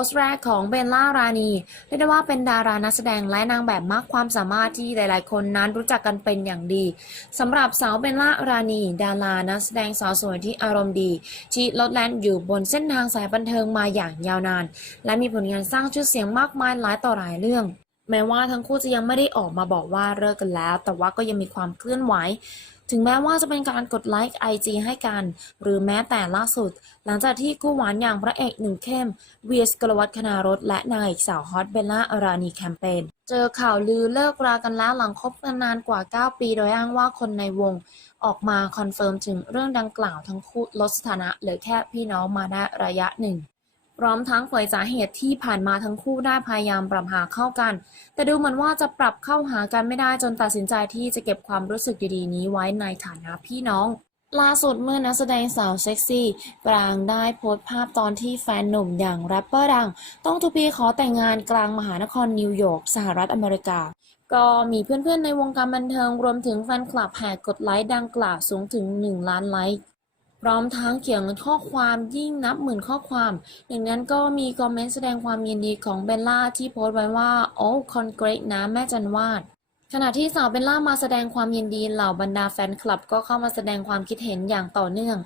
สต์แรกของเบลล่ารานีเรียกได้ว่าเป็นดารานักแสดงและนางแบบมากความสามารถที่หลาย ๆ คนนั้นรู้จักกันเป็นอย่างดีสำหรับสาวเบลล่ารานีดารานักแสดงสาวสวยที่อารมณ์ดี ที่ลดแล่นอยู่บนเส้นทางสายบันเทิงมาอย่างยาวนาน และมีผลงานสร้างชื่อเสียงมากมายหลายต่อหลายเรื่อง แม้ว่าทั้งคู่จะยังไม่ได้ออกมาบอกว่าเลิกกันแล้ว แต่ว่าก็ยังมีความเคลื่อนไหว ถึงแม้ว่าจะเป็นการกดไลค์ไอจีให้กัน หรือแม้แต่ล่าสุด หลังจากที่คู่หวานอย่างพระเอกหนุ่มเข้มเวียสกลวัฒคณารถและนางเอกสาวฮอตเบลล่าอารานีแคมเปญเจอข่าวลือเลิกรากันแล้วหลังคบกันนานกว่า 9 ปีโดยอ้างว่าคนในวงออกมาคอนเฟิร์มถึงเรื่องดังกล่าวทั้งคู่ลดสถานะเหลือแค่พี่น้องมาได้ระยะหนึ่ง ร้อมทั้งเผยสาเหตุที่ผ่านมาทั้งคู่ได้พยายามปรับหาเข้ากัน แต่ดูเหมือนว่าจะปรับเข้าหากันไม่ได้จนตัดสินใจที่จะเก็บความรู้สึกดีๆนี้ไว้ในฐานะพี่น้องล่าสุดเมื่อนักแสดงสาวเซ็กซี่ปรางได้โพสต์ภาพตอนที่แฟนหนุ่มอย่างแรปเปอร์ดัง ต้องทูพีขอแต่งงานกลางมหานครนิวยอร์กสหรัฐอเมริกา ก็มีเพื่อนๆในวงการบันเทิงรวมถึงแฟนคลับแห่กดไลค์ดังกล่าวสูงถึง 1 ล้านไลค์ พร้อมทั้งเขียนข้อความยิ่งนับหมื่นข้อความ หนึ่งนั้นก็มีคอมเมนต์แสดงความยินดีของเบลล่าที่โพสต์ไว้ว่าโอ้คอนเกรตนะแม่จันวาดขณะที่สาวเบลล่ามาแสดงความยินดีเหล่าบรรดาแฟนคลับก็เข้ามาแสดงความคิดเห็นอย่างต่อเนื่อง